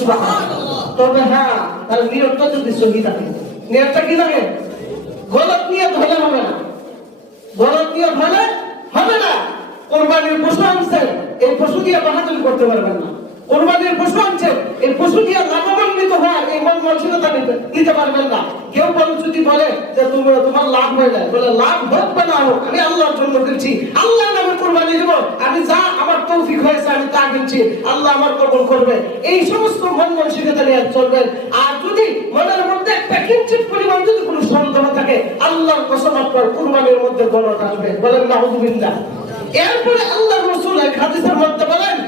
সুবহানাল্লাহ। তবে হ্যাঁ, তার নিয়তটা যদি সহি থাকে, নিয়তটা কি থাকে? গলত নিয়ত হলে হবে না, গলত নিয়ত হলে হবে না। কোরবানির পশু আনছেন, এই পশু দিয়ে বাহাদুরি করতে পারবেন না। কোরবানির পশু আনছেন, এই পশু দিয়ে লাভবান্বিত হওয়ার এই মন মানসিকতা নিতে পারবেন না। কেউ যদি বলে যে তোমার লাভ হয়ে যায়, বলে লাভ হোক বা না হোক, আমি আল্লাহর জন্য দিচ্ছি, আল্লাহর নামে কোরবানি দেব, আমি যা আমার তৌফিক হয়েছে আমি তা দিচ্ছি, আল্লাহ আমার কবুল করবে, এই সমস্ত মন মানসিকতা নিয়ে চলবেন। আর যদি মনের মধ্যে একটা কিঞ্চিত পরিমাণ যদি কোনো সন্দেহ থাকে, আল্লাহর কসম আপনার কোরবানির মধ্যে গলত আসবে। বলেন নাউযুবিল্লাহ। এরপরে আল্লাহর রাসূল এক হাদিসের মধ্যে বলেন,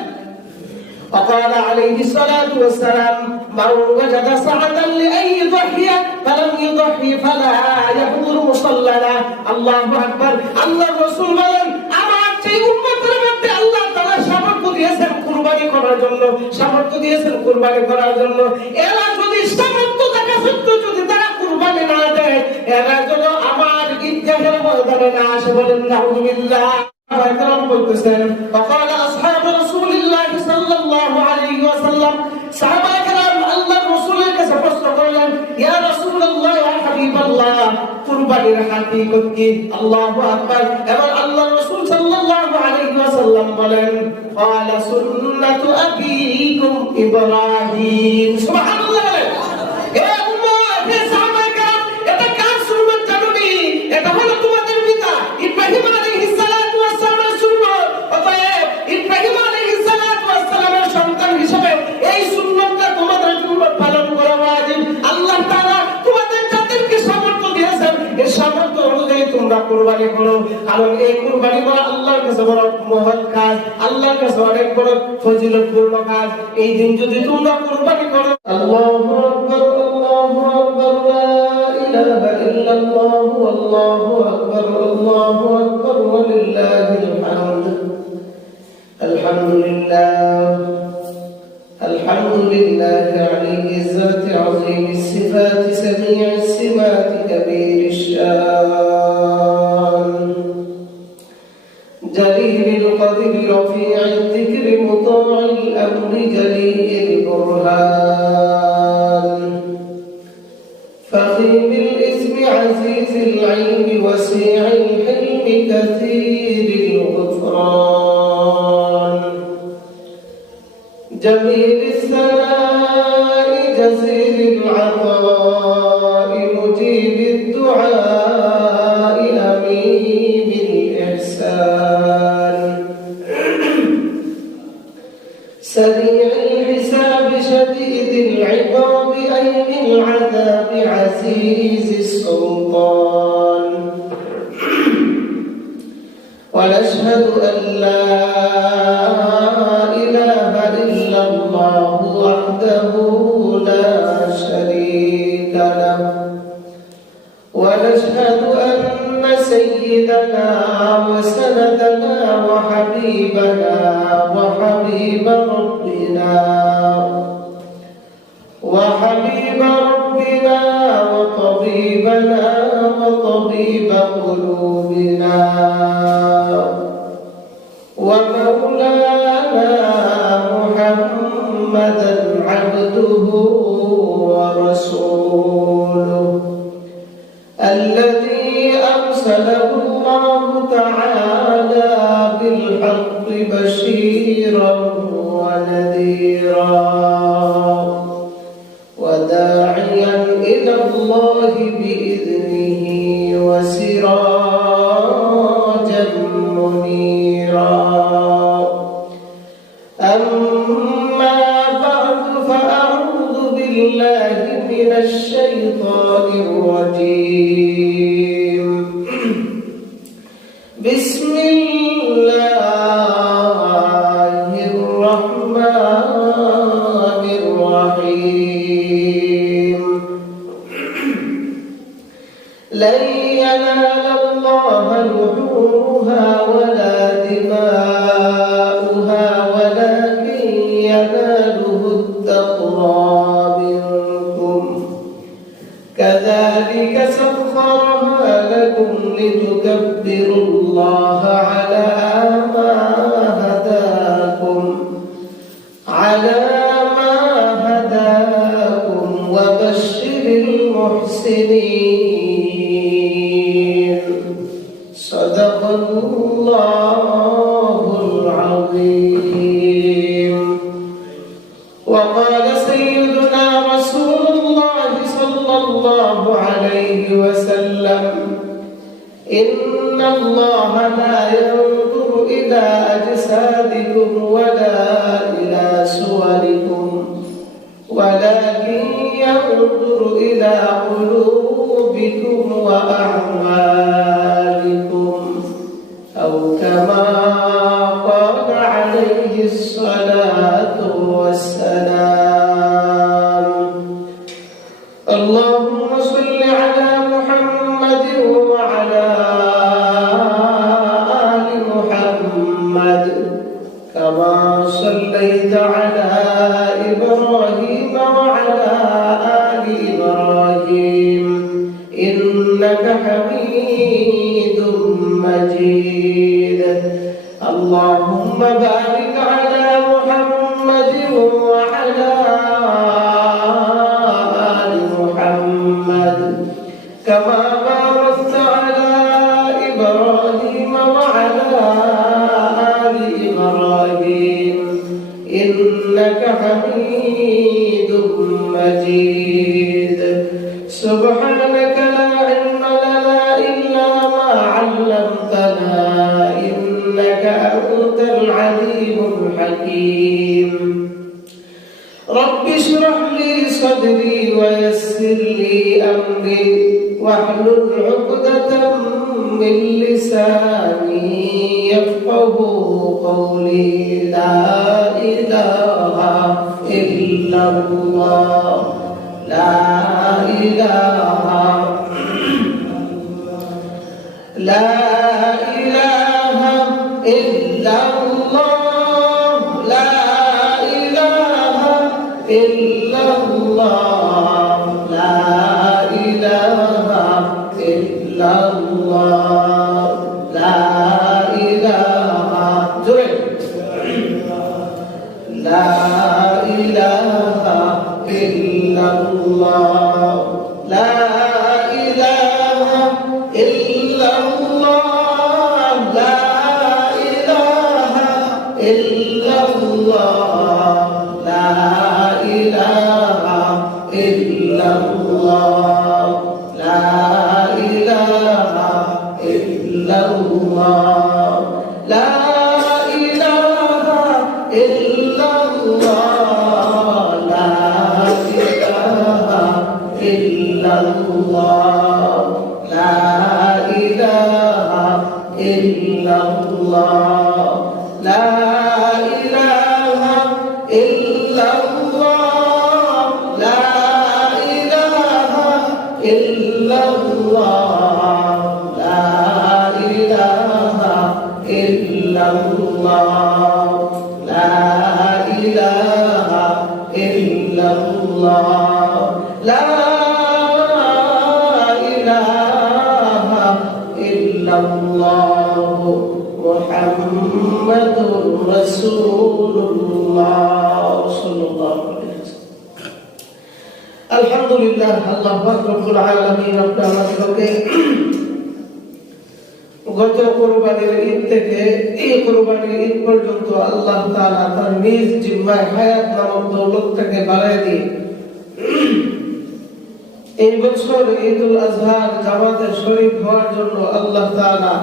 وقال عليه الصلاة والسلام من وجد سعة لأن يضحي فلم يضحي فلا يحضر مصلنا। আল্লাহু আকবার। আল্লাহর রাসূল বলেন, আমার সেই উম্মতের মধ্যে আল্লাহ তাআলা সামর্থ্য দিয়েছেন কুরবানি করার জন্য, সামর্থ্য দিয়েছেন কুরবানি করার জন্য। এরা যদি সামর্থ্য থাকা সত্ত্বেও যদি তারা কুরবানি না দেয়, এরা যেন আমার ঈদগাহের ময়দানে না আসে। বলেন নাউযুবিল্লাহ। সাহাবায়ে বলতেছেন, وقال أصحاب رسول الله صلى الله عليه وسلم, সাহাবায়ে কেরাম আল্লাহর রাসূলের কাছে প্রশ্ন করলেন, ইয়া রাসূলুল্লাহ, ইয়া হাবিবাল্লাহ, কুরবানির হাকিকত কি? আল্লাহু আকবার। এবার আল্লাহর রাসূল সাল্লাল্লাহু আলাইহি ওয়াসাল্লাম বলেন, ক্বালা সুন্নাতু আবিকুম ইব্রাহিম। সুবহানাল্লাহ। এ উম্মত, হে সাহাবায়ে কেরাম, এটা কার সুন্নাত জানোনি? এটা হলো তোমাদের পিতা ইব্রাহিম আলাইহিস সালাতু ওয়াস সালামের সুন্নাত। অতএব ইব্রাহিম আলাইহিস সালাতু ওয়াস সালামের সন্তান হিসেবে এই সুন্নাতটা তোমাদের জন্য পালন করা ওয়াজিব। আল্লাহ তাআলা তোমাদের যাদেরকে সামর্থ্য দিয়েছেন, এই সামর্থ্য অনুযায়ী তোমরা কুরবানি করো। কারণ এই কুরবানি করা আল্লাহর কাছে বড় মহৎ কাজ, আল্লাহর কাছে অনেক বড় ফজিলতপূর্ণ কাজ। এই দিন যদি তোমরা কুরবানি করো, আল্লাহু আকবার, আল্লাহু আকবার, লা ইলাহা ইল্লাল্লাহু, আল্লাহু আকবার, আল্লাহু আকবার, ওয়া লিল্লাহিল হামদ। আলহামদুলিল্লাহ, আলহামদুলিল্লাহি আলিয়্যিজ যাতি আযীমিস সিফাতি সামিয়িস সিমাতি কাবীরিশ শান জলিলিল কদরি রফি'আদ যিকরি মুতা'আল আমরি জলিলিল বুরহান ফখীমিল ইসমি আজিজিল ইলমি ওয়াসি'আল হিলমি কাসীরিল গুফরান জমিলিস সানা'i জাযীলিল আতা'i মুজিবিদ দুআ'i আমিনিল ইহসান সরি'আল হিসাবি শাদীদিল ইকাবি আইনিল আযাবি আজিজিস সুলতান ونشهد أن لا إله إلا الله وحده لا شريك له ونشهد أن سيدنا وسندنا وحبيبنا وحبيب ربنا وطبيبنا وطبيب قلوبنا ومولانا محمدا عبده ورسوله الذي أرسله الله تعالى بالحق بشيرا ونذيرا وداعيا إلى الله بإذنه وسراجا منيرا أما بعد فأعوذ بالله من الشيطان الرجيم بسم الله الرحمن الرحيم لن ينال الله لحومها ولا دماؤها ولكن يناله التقوى منكم كذلك سخرها لكم لتكبروا الله على ما هداكم المحسنين صدق الله العظيم. وقال سيدنا رسول الله صلى الله عليه وسلم: إن الله لا ينظر إلى أجسادكم ولا إلى صوركم ولكن ينظر إلى قلوبكم وأعمالكم، أو كما قال عليه الصلاة والسلام. اللهم صل على محمد وعلى آل محمد كما صليت على إبراهيم وعلى آل إبراهيم إنك حميد مجيد. اللهم بارك على محمد وعلى آل محمد كما باركت على إبراهيم وعلى آل إبراهيم إنك حميد مجيد. سبحانك لا علم لنا إلا ما علمتنا إنك أنت العليم الحكيم. رب اشرح لي صدري ويسر لي أمري واحلل عقدة من لساني يفقه قولي. لا إله إلا الله لا إله إلا الله لا إله إلا الله لا إله إلا الله لا إله لا إله إلا الله لا إله إلا الله لا إله إلا الله لا إله إلا الله لا إله إلا الله لا إله إلا الله لا إله إلا الله لا إله إلا الله لا إله إلا الله لا إله إلا الله لا إله إلا الله لا إله إلا الله لا إله إلا الله محمد رسول الله صلى الله عليه وسلم. الحمد لله আল্লাহু রাব্বুল আলামিন আপনাদেরকে গত কুরবানির ঈদ থেকে এই কুরবানির ঈদ পর্যন্ত আল্লাহ তাআলা তার নিজ জিম্মায় হায়াত নামক দৌলতটাকে বাড়ায় দিয়ে এই বছর ঈদুল আজহার জামাতে শরীক হওয়ার জন্য আল্লাহ তাআলা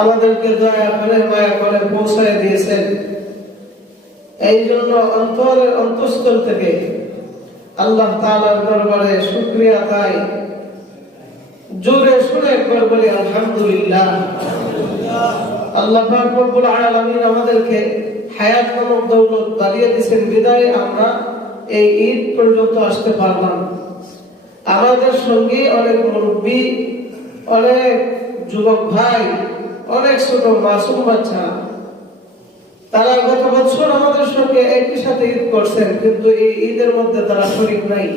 আমাদেরকে দয়া করে মায়া করে পৌঁছায় দিয়েছেন। এই জন্য অন্তরের অন্তঃস্থল থেকে আল্লাহ তাআলার দরবারে শুকরিয়া তাই জোরে শুনে একবার বলি আলহামদুলিল্লাহ। আল্লাহ পাক রব্বুল আলামিন আমাদেরকে হায়াত নামক দৌলত বাড়িয়ে দিয়েছেন বিদায় আমরা এই ঈদ পর্যন্ত আসতে পারলাম। আমাদের সঙ্গে অনেক মুরব্বী, অনেক যুবক ভাই, অনেক ছোট মাসুম বাচ্চা, তারা গত বছর আমাদের সঙ্গে একই সাথে ঈদ করছেন, কিন্তু এই ঈদের মধ্যে তারা শরীক নাই।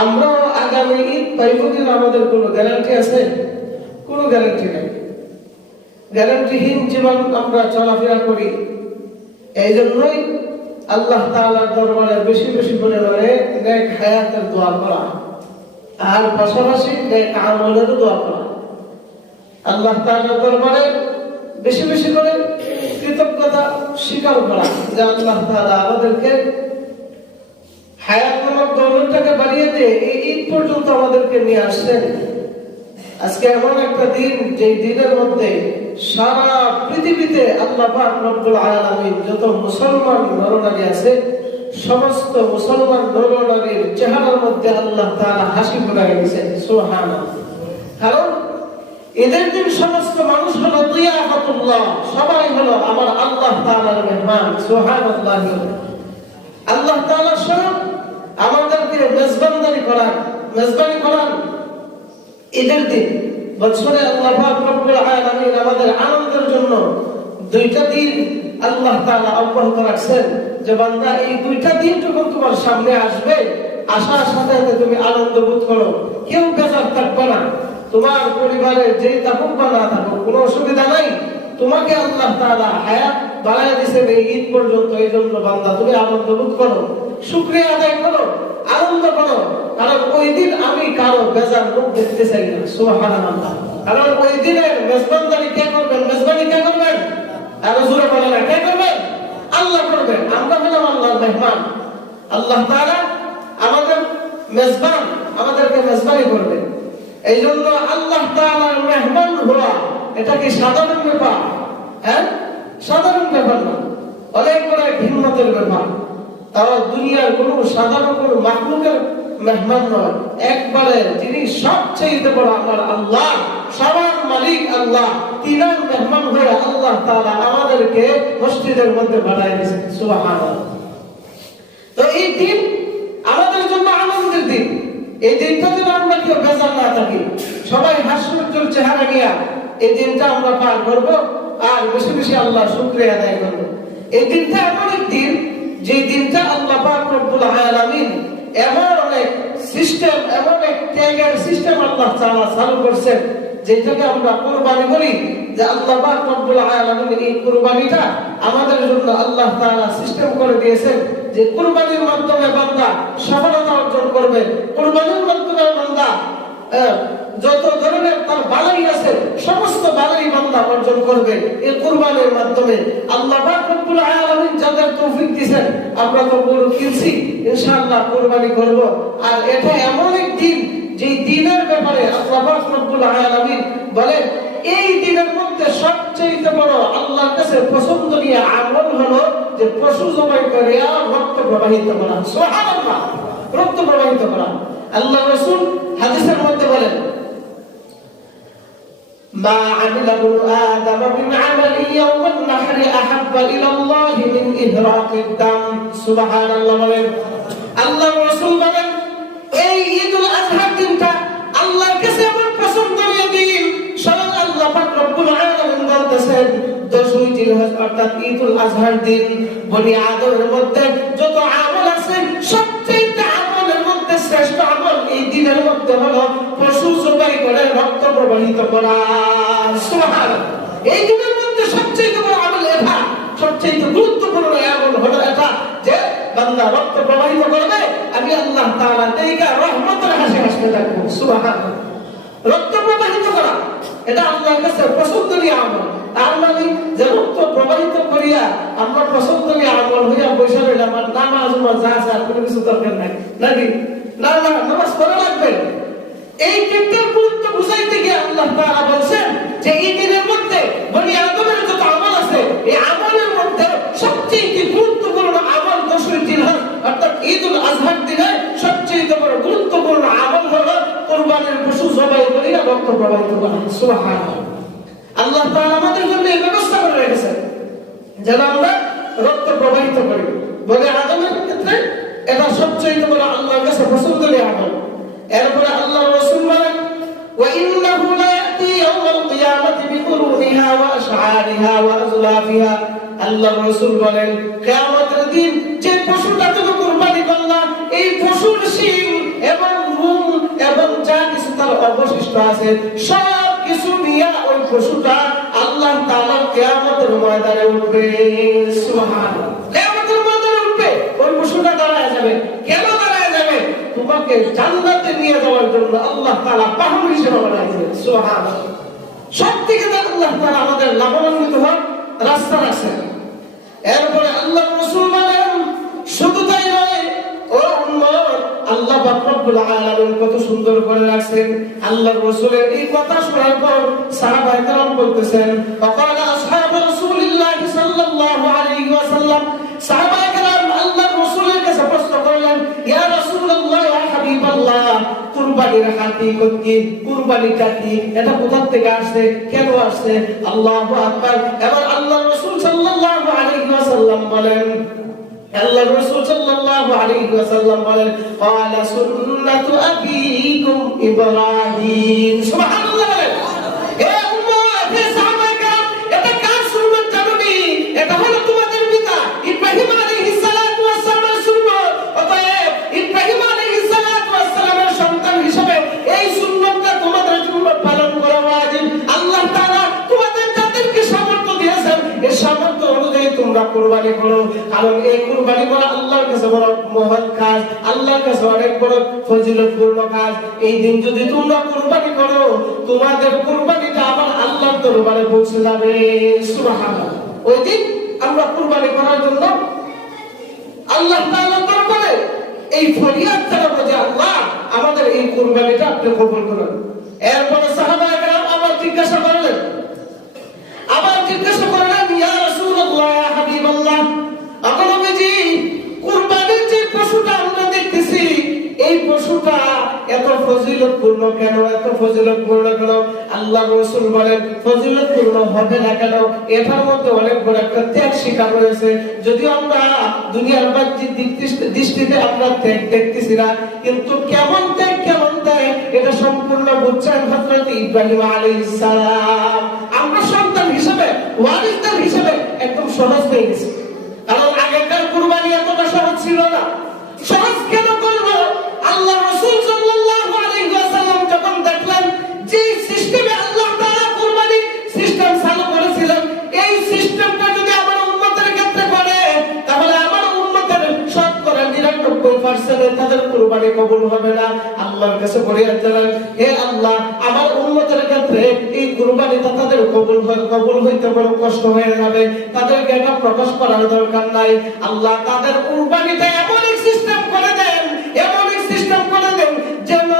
আমরা আগামী ঈদ পাইব কিনা আমাদের কোনো গ্যারান্টি আছে? কোনো গ্যারান্টি নেই। গ্যারান্টিহীন জীবন আমরা চলাফেরা করি। এই জন্যই আল্লাহ তাআলার দরবারে বেশি বেশি করে নেক হায়াতের দোয়া করা, আর পাশাপাশি নেক আমলের দোয়া করা। আল্লাহ তাআলার দরবারে বেশি বেশি করে কৃতজ্ঞতা স্বীকার করা যে আল্লাহ তাআলা আমাদেরকে হায়াত নামক দৌলতটাকে বাড়িয়ে দিয়ে এই ঈদ পর্যন্ত আমাদেরকে নিয়ে আসছেন। আজকে এমন একটা দিন, যে দিনের মধ্যে সারা পৃথিবীতে আল্লাহ পাক রব্বুল আলামিন যত মুসলমান নরনারী আছে, সমস্ত মুসলমান নরনারীর চেহারার মধ্যে আল্লাহ তাআলা হাসি ফুটাই দিয়েছেন। সুবহানাল্লাহ। কারণ ঈদের দিন সমস্ত মানুষ হলো দিয়াফাতুল্লাহ, সবাই হলো আমার আল্লাহ তাআলার মেহমান। সুবহানাল্লাহ। আল্লাহ তাআলা স্বয়ং আমাদেরকে মেজবানদারি করান ঈদের দিন। বছরে আল্লাহ পাক রব্বুল আলামিন আমাদের আনন্দের জন্য দুইটা দিন আল্লাহ তাআলা অব্যাহত রাখছেন, যে বান্দা এই দুইটা দিন যখন তোমার সামনে আসবে, আসার সাথে সাথে তুমি আনন্দ বোধ করো, কেউ বেজার থাকবে না। তোমার পরিবারে যেই থাকুক বা না থাকুক কোনো অসুবিধা নাই, তোমাকে আল্লাহ তাআলা হায়াত বাড়ায় দিয়েছেন এই ঈদ পর্যন্ত। এই জন্য বান্দা তুমি আনন্দ বোধ করো, শুকরিয়া আদায় করো, আনন্দ করো। কারণ ওই দিন আমি কারো বেজার মুখ দেখতে চাই না। সুবহানাল্লাহ। কারণ ওই দিনের মেজবানদারি কে করবেন? মেজবানি কে করবেন? আরো জোরে বলেন, কে করবেন? আল্লাহ করবেন। আমরা হলাম আল্লাহর মেহমান। আল্লাহ তাআলা আমাদের মেজবান, আমাদেরকে মেজবানি করবেন। এই জন্য আল্লাহ তাআলার মেহমান হওয়া এটা কি সাধারণ ব্যাপার? হ্যাঁ, সাধারণ ব্যাপার না, অনেক বড় হিম্মতের ব্যাপার। তাও দুনিয়ার কোনো সাধারণ কোনো মাখলুকের মেহমান নয়, একবারে যিনি সবচেয়ে বড় আমার আল্লাহ, সবার মালিক আল্লাহ, তিনার মেহমান হয়ে আল্লাহ তাআলা আমাদেরকে মসজিদের মধ্যে বাড়ায় দিয়েছেন। সুবহানাল্লাহ। তো এই দিন আমাদের জন্য আনন্দের দিন। এই দিনটা যেন আমরা কেউ বেজার না থাকি, সবাই হাস্যোজ্জ্বল চেহারা নিয়ে এই দিনটা আমরা পার করবো, আর বেশি বেশি আল্লাহ শুকরিয়া আদায় করবো। এই দিনটা এমন এক দিন, যে দিনটা আল্লাহ পাক রব্বুল আলামিন এমন অনেক সিস্টেম, এমন এক ত্যাগের সিস্টেম আল্লাহ তাআলা চালু করছেন, যেটাকে আমরা কুরবানি বলি। যে আল্লাহ পাক রব্বুল আলামিন এই কুরবানিটা আমাদের জন্য আল্লাহ তাআলা সিস্টেম করে দিয়েছেন, যে কুরবানির মাধ্যমে বান্দা সফলতা অর্জন করবে। কুরবানির মাধ্যমে বান্দা যত ধরনের তার বালাই আছে, সমস্ত বালাই বান্দা অর্জন করবে এই কুরবানির মাধ্যমে। আল্লাহ পাক রব্বুল আলামিন যাদের তৌফিক দিয়েছেন, আমরা তো গরু কিনছি, ইনশাআল্লাহ কুরবানি করব। আর এটা এমন এক দিন, যে দিনের ব্যাপারে আল্লাহ পাক রব্বুল আলামিন বলেন, এই দিনের মধ্যে সবচেয়ে বড় আল্লাহর কাছে পছন্দনীয় আমল হলো যে পশু জবাই করে রক্ত প্রবাহিত করা। সুবহানাল্লাহ। রক্ত প্রবাহিত করা। আল্লাহ রাসূল হাদিসের মধ্যে বলেন, মা আমিলা ইবনু আদম মিন আমালি ইয়াওমান নাহরি আহাব্বা ইলা আল্লাহ মিন ইহরাকিদ দাম। সুবহানাল্লাহ বলেন। আল্লাহ রাসূল বলেন, এই ঈদুল আযহার দিনটা আল্লাহর কাছে এমন পছন্দনীয় দিন, স্বয়ং আল্লাহ পাক রব্বুল আলামিন বলতেছেন, 10ই জিলহজ অর্থাৎ ঈদুল আযহার দিন বনি আদমের মধ্যে যত আমল আছে, সবচেয়ে আমলের মধ্যে শ্রেষ্ঠ আমল এই দিনের মধ্যে হলো পশু জবাই করে রক্ত প্রবাহিত করা। সুবহানাল্লাহ। এই দিনের মধ্যে সবচেয়ে বড় আমল এটা, সবচেয়ে গুরুত্বপূর্ণ আমল হলো এটা, যে বান্দা রক্ত প্রবাহিত করবে, আমি আল্লাহ তাআলা দেইকা রহমতের হাসি হাসতে থাকবো। সুবহানাল্লাহ। রক্ত প্রবাহিত করা এটা আল্লাহর কাছে পছন্দনীয় আমল। আর মানে যে রক্ত প্রবাহিত করিয়া আমরা পছন্দনীয় আমল হইয়া বসে রইলাম, আর নামাজ যা আছে আর কোনো কিছু দরকার নাই, নাকি? না না, নামাজ পড়া লাগবে। এই দিনটার গুরুত্ব বুঝাইতে গিয়ে আল্লাহ তাআলা বলছেন যে এই দিনের মধ্যে বনি আদমের যত আমল আছে, এই আমলের মধ্যে সবচেয়ে গুরুত্বপূর্ণ আমল 10ই জিলহজ অর্থাৎ ঈদুল আযহার দিনে সবচেয়ে বড় গুরুত্বপূর্ণ আমল হলো কুরবানির পশু জবাই করিয়া রক্ত প্রবাহিত করা। সুবহানাল্লাহ। আল্লাহ তাআলা আমাদের জন্য এই ব্যবস্থা করে রেখেছেন যেন আমরা রক্ত প্রবাহিত করি। বলে আদমের ক্ষেত্রে এটা সবচেয়ে বড় আল্লাহর কাছে পছন্দনীয় আমল। এরপরে আল্লাহ রাসূল বলেন, ওয়া ইন্নাহু লা ইয়াতি ইয়াওমাল কিয়ামাতি বিকুরুনিহা ওয়া আশআরিহা ওয়া আযলাফিহা। আল্লাহ রাসূল বলেন, কিয়ামতের দিন যে পশুটা তুমি কুরবানি করলা, এই পশুর শিং এবং রূম এবং যা কিছু তার অবশিষ্ট আছে, সব কিছু নিয়ে ওই পশুটা আল্লাহ তাআলা কিয়ামতের ময়দানে উঠবে। সুবহানাল্লাহ। কিয়ামতের ময়দানে উঠবে। যাবে। কেন দাঁড়ায় যাবে? তোমাকে জান্নাতে নিয়ে যাওয়ার জন্য আল্লাহ তাআলা পাহাড় হিসেবে বানাইছেন। সুবহানাল্লাহ। সব থেকে আল্লাহ তাআলা আমাদের লাভান্বিত হওয়ার রাস্তা রাখছেন। এরপরে আল্লাহ রাসূল বলেন, শুধু তাই নয় ও উম্মত, আল্লাহ পাক রব্বুল আলামিন কত সুন্দর করে রাখছেন। আল্লাহ রাসূলের এই কথা শোনার পর সাহাবায়ে কেরাম বলতেছেন, ওয়াকালা আসহাবু রাসূলিল্লাহ সাল্লাল্লাহু আলাইহি ওয়াসাল্লাম, সাহাবায়ে কেরাম আল্লাহ রাসূলের কাছে প্রশ্ন করলেন, ইয়া রাসূলুল্লাহ, ইয়া হাবিবাল্লাহ, কুরবানির হাকিকত কি? কুরবানিটা কি? এটা কোথা থেকে আসছে? কেন আসছে? আল্লাহু আকবার। এবার আল্লাহ রাসূল সাল্লাল্লাহু আলাইহি ওয়াসাল্লাম বলেন, আল্লাহ রাসূল সাল্লাল্লাহু আলাইহি ওয়াসাল্লাম বলেন, ক্বালা সুন্নাতু আবিকুম ইব্রাহিম। সুবহানাল্লাহ। এ উম্মত, হে সাহাবায়ে কেরাম, এটা কার সুন্নাত জানোনি? এটা হলো তোমাদের পিতা ইব্রাহিম আলাইহিস সালাতু ওয়াস সালামের সুন্নাত। অতএব ইব্রাহিম আলাইহিস সালাতু ওয়াস সালামের সন্তান হিসেবে এই সুন্নাতটা তোমাদের জন্য পালন করা ওয়াজিব। আল্লাহ তাআলা তোমাদের যাদেরকে সামর্থ্য দিয়েছেন, এই সামর্থ্য অনুযায়ী তোমরা কুরবানি করো। কারণ এই কুরবানি করা আল্লাহর কাছে বড় মহৎ কাজ, আল্লাহর কাছে অনেক বড় ফজিলতপূর্ণ কাজ। এই দিন যদি তোমরা কুরবানি করো, তোমাদের কুরবানিটা আমার আল্লাহর দরবারে পৌঁছে যাবে। সুবহানাল্লাহ। ওই দিন আমরা কুরবানি করার জন্য আল্লাহ তাআলার দরবারে এই ফরিয়াদ জানাবো যে আল্লাহ, আমাদের এই কুরবানিটা আপনি কবুল করুন। এরপর সাহাবায়ে কেরাম আবার জিজ্ঞাসা করলেন, ইয়া রাসূলুল্লাহ, ইয়া হাবিবাল্লাহ, আমার নবীজি, কুরবানির যে পশুটা আমরা দেখতেছি, এই পশুটা এত ফজিলতপূর্ণ কেন? এত ফজিলতপূর্ণ কেন? আল্লাহ রাসূল বলেন, ফজিলতপূর্ণ হবে না কেন? এটার মধ্যে অনেক বড় একটা ত্যাগ স্বীকার রয়েছে। যদিও আমরা দুনিয়ার বাহ্যিক দৃষ্টিতে আমরা ত্যাগ দেখতেছি না, কিন্তু কেমন ত্যাগ, কেমন ত্যাগ, এটা সম্পূর্ণ বুঝছেন হযরত ইব্রাহিম আলাইহিস সালাম। আমরা সন্তান হিসেবে, ওয়ারিসদার হিসেবে একদম সহজ হয়ে গেছে। কারণ আগেকার কুরবানি এতটা সহজ ছিল না। সহজ কেন করলো? আল্লাহ রাসূল সাল্লাল্লাহু আলাইহি ওয়াসাল্লাম যখন দেখলেন যে সিস্টেমে আল্লাহ তাআলা কুরবানি সিস্টেম চালু করেছিলেন, এই সিস্টেমটা যদি আমার উম্মতের ক্ষেত্রে করে, তাহলে আমার উম্মতের শতকরা 99% তাদের কুরবানি কবুল হবে না। আল্লাহর কাছে ফরিয়াদ জানান, হে আল্লাহ, আমার উম্মতের ক্ষেত্রে এই কুরবানিটা তাদের কবুল হইতে বড় কষ্ট হয়ে যাবে। তাদেরকে এটা প্রকাশ করার দরকার নাই। আল্লাহ তাদের কুরবানিটা এমন এক সিস্টেম করে দেন, এমন এক সিস্টেম করে দেন যেন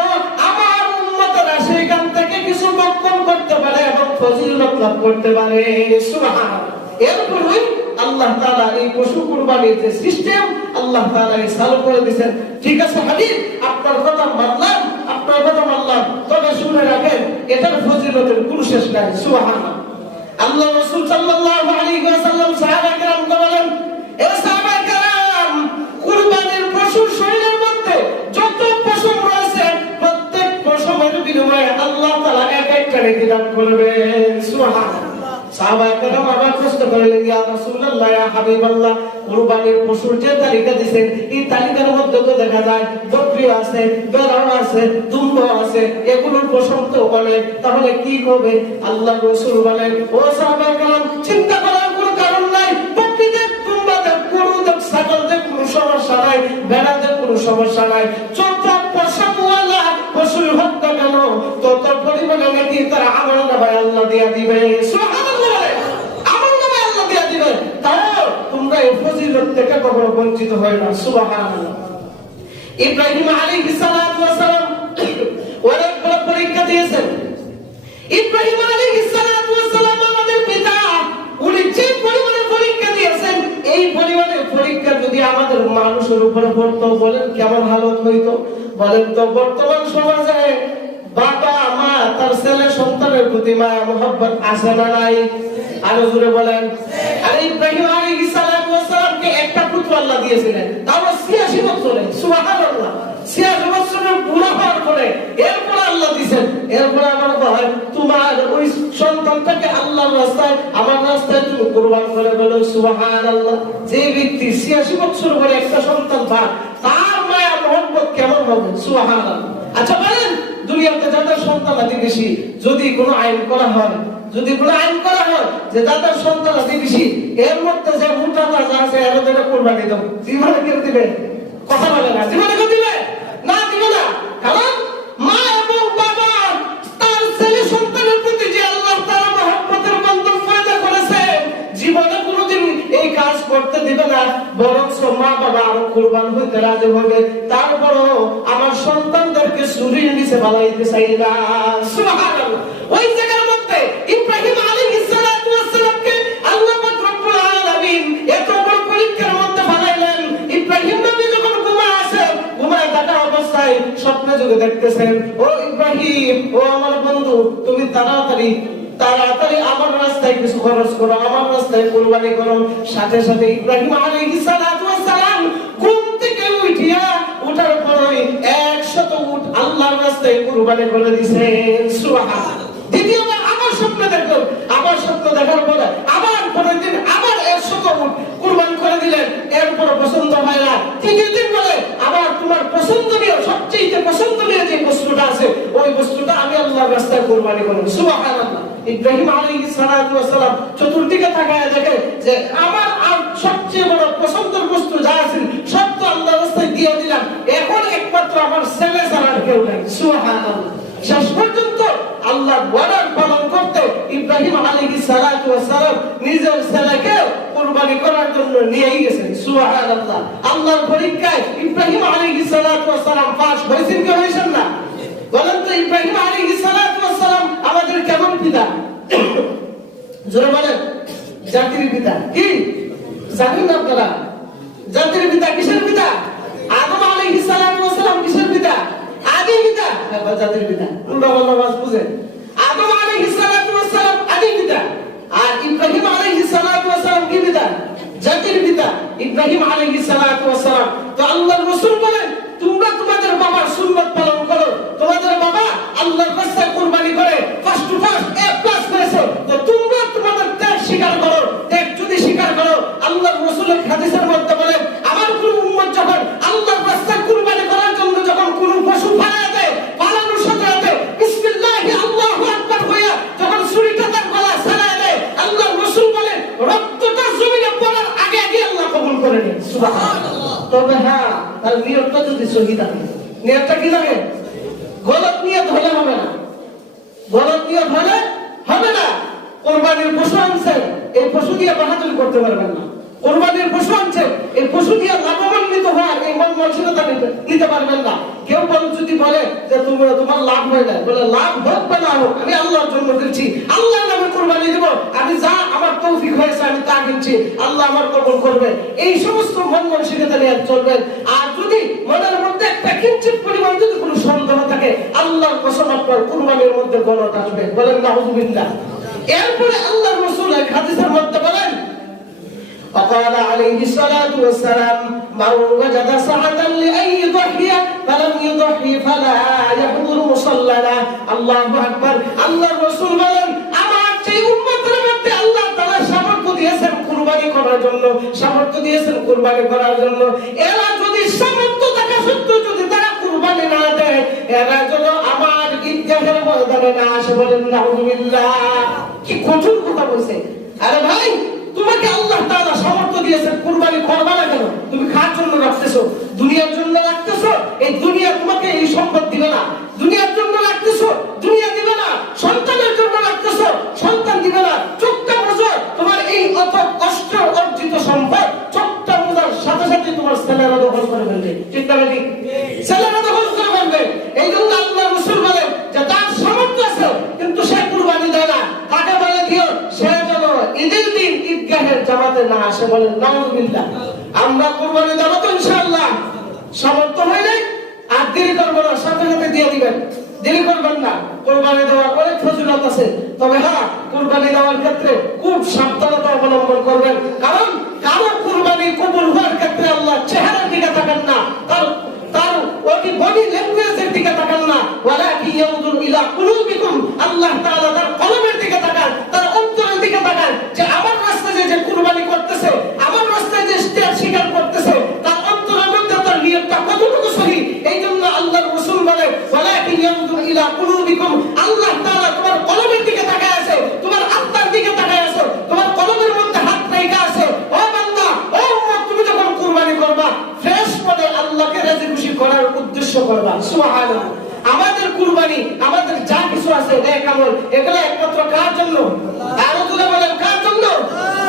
আমার উম্মতরা সেখান থেকে কিছু বক্ষণ করতে পারে এবং ফজিলত লাভ করতে পারে। সুবহানাল্লাহ। এরপরই আল্লাহ তাআলা এই পশু কুরবানির যে সিস্টেম আল্লাহ তাআলা চালু করে দিয়েছেন। ঠিক আছে হাবিব, আপনার কথা মানলাম, আপনার কথা মানলাম, তবে শুনে রাখেন, এটার ফজিলতের কোনো শেষ নাই। সুবহানাল্লাহ। আল্লাহ রাসূল সাল্লাল্লাহু আলাইহি ওয়াসাল্লাম সাহাবায়ে কেরামকে বলেন, এ সাহাবায়ে কেরাম, কুরবানির পশুর শরীরের মধ্যে যত পশম রয়েছে, প্রত্যেক পশমের বিনিময়ে আল্লাহ তাআলা এক একটা নেকি দান করবেন। সুবহানাল্লাহ। সাহাবায়ে কেরাম আবার প্রশ্ন করলেন, ইয়া রাসূলুল্লাহ, ইয়া হাবিবাল্লাহ, কুরবানির পশুর যে তালিকা দিবেন, এই তালিকার মধ্যে তো দেখা যায় বকরি আছে, বেড়া আছে, দুম্ব আছে, এগুলোর পশম তো অনেক, তাহলে কি হবে? আল্লাহ রাসূল বলেন, ও সাহাবায়ে কেরাম, চিন্তা করার কোনো কারণ নাই। বকরিদের, দুম্বাদের, গরুদের, ছাগলদের কোনো সমস্যা নাই, বেড়াদের কোনো সমস্যা নাই। যত পশমওয়ালা পশুই হোক না কেন, তত পরিমাণে নাকি তার আমলনামায় আল্লাহ দিয়া দিবে। সুবহানাল্লাহ। আমলনামায় আল্লাহ দিয়া দিবে। তাও তোমরা এই ফজিলত থেকে কখনো বঞ্চিত হয় না। সুবহানাল্লাহ। ইব্রাহিম আলাইহিস সালাতু ওয়াস সালাম অনেক বড় পরীক্ষা দিয়েছেন। ইব্রাহিম আলাইহিস সালাতু ওয়াস সালাম আমাদের পিতা, উনি যে পরিমাণে পরীক্ষা দিয়েছেন, এই পরিমাণের পরীক্ষা যদি আমাদের মানুষের উপরে পড়তো, বলেন কেমন হালত হইতো? বলেন তো, বর্তমান সমাজে বাবা মা তার ছেলে সন্তানের প্রতি মায়া মোহাব্বত আছে না নাই? আরো জোরে বলেন। আর ইব্রাহিম আলাইহিস সালাতু ওয়াস সালামকে একটা পুত্র আল্লাহ দিয়েছিলেন, তাও 86 বছরে। সুবহানাল্লাহ। 86 বছরের বুড়া হওয়ার পরে এরপর আল্লাহ দিয়েছেন। এরপর আমার ভাই, তোমার ওই সন্তানটাকে আল্লাহর রাস্তায়, আমার রাস্তায় তুমি কুরবান করে বলো। সুবহানাল্লাহ। যে ব্যক্তি 86 বছর পরে একটা সন্তান পায়, তার মায়া মোহাব্বত কেমন হবে? সুবহানাল্লাহ। আচ্ছা বলেন, দুনিয়াতে যাদের সন্তানাদি বেশি, যদি কোনো আইন করা হয়, যদি কোনো আইন করা হয় যে যাদের সন্তানাদি বেশি, এর মধ্যে যে মোটা তাজা আছে, এর জন্য কুরবানি দাও, জীবনে কেউ দিবে? কথা বলে না, জীবনে কেউ দিবে না, দিবে না। কারণ মা এবং বাবা তার ছেলে সন্তানের প্রতি যে আল্লাহ তাআলা মহব্বতের বন্ধন পয়দা করেছে, জীবনে কোনোদিন এই কাজ করতে দিবে না। বরং মা বাবা আরো কুরবান হইতে রাজি হবে, তারপরও আমার সন্তানদেরকে চুরির নিচে বানাইতে চাই না। সুবহানাল্লাহ। ওই জায়গার মধ্যে ইব্রাহিম আলাইহিস সালাতু ওয়াস সালামকে আল্লাহ পাক রব্বুল আলামিন এত বড় পরীক্ষার মধ্যে বানাইলেন। ইব্রাহিম নবী যখন ঘুমায় থাকা অবস্থায় স্বপ্নে যুগে দেখতেছেন, ও ইব্রাহিম, ও আমার বন্ধু, তুমি তাড়াতাড়ি আমার রাস্তায় কিছু খরচ করো, আমার রাস্তায় কুরবানি করো। সাথে সাথে ইব্রাহিম আলাইহিস সালাতু ওয়াস সালাম ঘুম থেকে উঠার পরই 100 উট আল্লাহর রাস্তায় কুরবানি করে দিয়েছেন। সুবহানাল্লাহ। দ্বিতীয়বার আবার স্বপ্ন দেখলেন, আবার স্বপ্ন দেখার পরে আবার পরের দিন আবার 100 উট কুরবান করে দিলেন। এরপর পছন্দ হয় না, তৃতীয় দিন বলে আবার তোমার পছন্দনীয়, সবচেয়ে পছন্দনীয় যে বস্তুটা আছে ওই বস্তুটা আমি আল্লাহর রাস্তায় কুরবানি করব। সুবহানাল্লাহ। ইব্রাহিম আলাইহিস সালাতু ওয়াস সালাম চতুর্দিকে তাকায় দেখে যে আমার আর সবচেয়ে বড় পছন্দের বস্তু যা আছে সব তো আল্লাহর রাস্তায় দিয়ে দিলাম, এখন একমাত্র আমার ছেলে ছাড়া আর কেউ নাই। সুবহানাল্লাহ। শেষ পর্যন্ত আল্লাহর ওয়াদা পালন করতে ইব্রাহিম আলাইহিস সালাতু ওয়াস সালাম নিজের ছেলেকে কুরবানি করার জন্য নিয়েই গেছেন। সুবহানাল্লাহ। আল্লাহর পরীক্ষায় ইব্রাহিম আলাইহিস সালাতু ওয়াস সালাম পাস হয়েছেন কি হয়েছেন না? বলেন তো, ইব্রাহিম আলাইহিস সালাতু ওয়াস সালাম আমাদের কেমন পিতা? জোরে বলেন। জাতির পিতা। কি জানেন না আপনারা? জাতির পিতা কিসের পিতা? আদম আলাইহিস সালাতু ওয়াস সালাম কিসের পিতা? আদি পিতা। জাতির পিতা আমরা নামাজ বুঝেন। আদম আলাইহিস সালাতু ওয়াস সালাম আদি পিতা, আর ইব্রাহিম আলাইহিস সালাতু ওয়াস সালাম কি পিতা? জাতির পিতা। ইব্রাহিম আলাইহিস সালাতু ওয়াস সালাম তো আল্লাহর রাসূল বলেন, তোমরা তোমাদের বাবার সুন্নাত পালন করো। তোমাদের বাবা আল্লাহর রাস্তায় কুরবানি করে ফার্স্ট টু ফার্স্ট এ প্লাস পেয়েছে, তো তোমরা তোমাদের ত্যাগ স্বীকার করো। ত্যাগ যদি স্বীকার করো, আল্লাহর রাসূলের হাদিসের মধ্যে বলেন, আমার কোন উম্মত যখন আল্লাহর রাস্তায় কুরবানি করার জন্য যখন কোন পশু ফালায় দেয়, ফালানোর সাথে সাথে বিসমিল্লাহি আল্লাহু আকবার হইয়া যখন ছুরিটা তার গলায় ছাড়ায় দেয়, আল্লাহর রাসূল বলেন রক্তটা জমিনে পড়ার আগে আগে আল্লাহ কবুল করে নেন। সুবহানাল্লাহ। তবে হ্যাঁ, তার নিয়তটা যদি সহি থাকে, নিয়তটা কি লাগে? গলত নিয়ত হলে হবে না, গলত নিয়ত হলে হবে না। কুরবানির পশু আনছে, এই পশু দিয়ে বাহাদুরি করতে পারবেন না। কুরবানির পশু আনছে, এই পশু দিয়ে লাভবান্বিত হওয়ার এই মন মানসিকতা নিতে পারবেন না। কেউ যদি বলে যে তোমার লাভ হয় না, বলে লাভ হোক বা না হোক, আমি আল্লাহর জন্য দিচ্ছি, আল্লাহর নামে কুরবানি দেব, আমি যা আমার তৌফিক হয়েছে আমি তা কিনছি, আল্লাহ আমার কবুল করবে, এই সমস্ত মন মানসিকতা নিয়ে চলবেন। আর যদি মনের মধ্যে একটা কিঞ্চিত পরিমাণ যদি কোনো সন্দেহ থাকে, আল্লাহর কসম আপনার কুরবানির মধ্যে গলত আসবে। বলেন নাউযুবিল্লাহ। এরপরে আল্লাহর রাসূল এক হাদিসের মধ্যে বলেন, فقال عليه الصلاة والسلام من وجد سعة لأن يضحي فلم يضحي فلا يحضر مصلنا। الله أكبر। আল্লাহর রাসূল বলেন, আমার সেই উম্মতের মধ্যে আল্লাহ তাআলা সামর্থ্য দিয়েছেন কুরবানি করার জন্য, সামর্থ্য দিয়েছেন কুরবানি করার জন্য, এরা যদি সামর্থ্য থাকা সত্ত্বেও যদি তারা কুরবানি না দেয়, এরা যেন আমার ঈদগাহের ময়দানে না আসে। বলেন নাউযুবিল্লাহ। কি কঠোর কথা বলছে। আরে ভাই, তোমাকে আল্লাহ তাআলা সামর্থ্য দিয়েছেন, কুরবানি করবা না কেন? তুমি খাওয়ার জন্য রাখতেছো, দুনিয়ার জন্য রাখতেছো, এই দুনিয়া তোমাকে এই সম্পদ দিবে না। দুনিয়ার জন্য রাখতেছো, দুনিয়া দিবে না। সন্তানের জন্য রাখতেছো, সন্তান দিবে না। চোখটা বুঝো, তোমার এই অত কষ্ট অর্জিত সম্পদ চোখটা বোঝার সাথে সাথে তোমার ছেলেরা দখল করে ফেলবে। ঠিক না ঠিক? ছেলেরা দখল করে ফেলবে। এই জন্য আল্লাহর রাসূল বলেন যে তার সামর্থ্য আছে কিন্তু সে কুরবানি দেয় না, তাকে বলে দিও সে যেন ঈদের দিন ঈদগাহের জামাতে না আসে। বলেন নাউযুবিল্লাহ। আমরা কুরবানি দেব তো ইনশাআল্লাহ, সামর্থ্য হইলে আর দেরি করবো না, সাথে সাথে দিয়ে দিবেন, দেরি করবেন না। কুরবানি দেওয়ার অনেক ফজিলত আছে, তবে হ্যাঁ, কুরবানি দেওয়ার ক্ষেত্রে খুব সাবধানতা অবলম্বন করবেন। কারণ কারো কুরবানি কবুল হওয়ার ক্ষেত্রে আল্লাহ চেহারার দিকে তাকান না, তার ওই বডি ল্যাঙ্গুয়েজের দিকে তাকান না, ওয়ালাকিন ইয়ানজুরু ইলা কুলুবিকুম। আল্লাহ তাআলা তার কলবের দিকে তাকান, তার অন্তরের দিকে তাকান, যে আমার রাস্তায় যে কুরবানি করতেছে, আমার রাস্তায় যে ত্যাগ স্বীকার করতেছে, তার অন্তরের মধ্যে তার নিয়তটা কতটুকু সহি। এই জন্য আল্লাহর রাসূল বলে, ওয়ালাকিন ইয়ানজুরু ইলা কুলুবিকুম। আল্লাহ তাআলা তোমার কলবের দিকে তাকায় আছে, তোমার আত্মার দিকে তাকায় আছে, তোমার কলবের মধ্যে হাত রেখে আছে। ও বান্দা, ও উম্মত, তুমি যখন কুরবানি করবা ফ্রেশ মনে করার উদ্দেশ্য করবা। সুবহানাল্লাহ। আমাদের কুরবানি, আমাদের যা কিছু আছে নেক আমল, এগুলো একমাত্র কার জন্য? আরো জোরে বলেন, কার জন্য?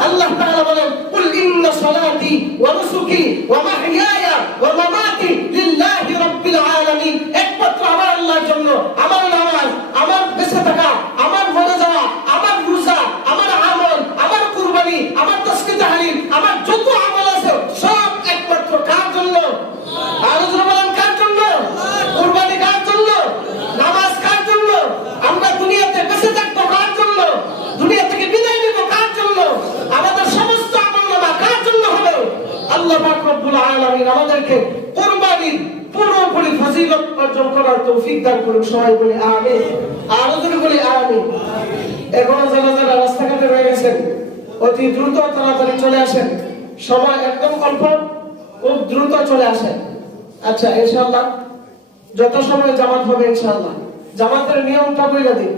আল্লাহ তাআলা বলেন, কুল ইন্না সালাতি ওয়া নুসুকি ওয়া মাহইয়ায়া ওয়া মামাতি লিল্লাহি রাব্বিল আলামিন। একমাত্র আমার আল্লাহর জন্য আমার নামাজ, আমার বেঁচে থাকা, আমার মরে যাওয়া, আমার রোজা, আমার আমল, আমার কুরবানি, আমার তাসবিহ তাহলিল, আমার যত আমল আছে সব একমাত্র কার জন্য? আরো জোরে বলেন, কার জন্য? কুরবানি কার জন্য? নামাজ কার জন্য? আমরা দুনিয়াতে বেঁচে থাকবো কার জন্য? দুনিয়া থেকে বিদায় নিব কার জন্য? আমাদের সমস্ত আমলনামা কার জন্য হবে? আল্লাহ পাক রব্বুল আলামিন আমাদেরকে কুরবানির পুরোপুরি ফজিলত অর্জন করার তৌফিক দান করুন। সবাই বলি আমিন। আরো জোরে বলি আমিন। এখনো যারা রাস্তাঘাটে রয়ে গেছেন, অতি দ্রুত তাড়াতাড়ি চলে আসেন। সময় একদম অল্প, খুব দ্রুত চলে আসেন। আচ্ছা, ইনশাআল্লাহ যত সময় জামাত হবে, ইনশাআল্লাহ জামাতের নিয়মটা বলে দিই।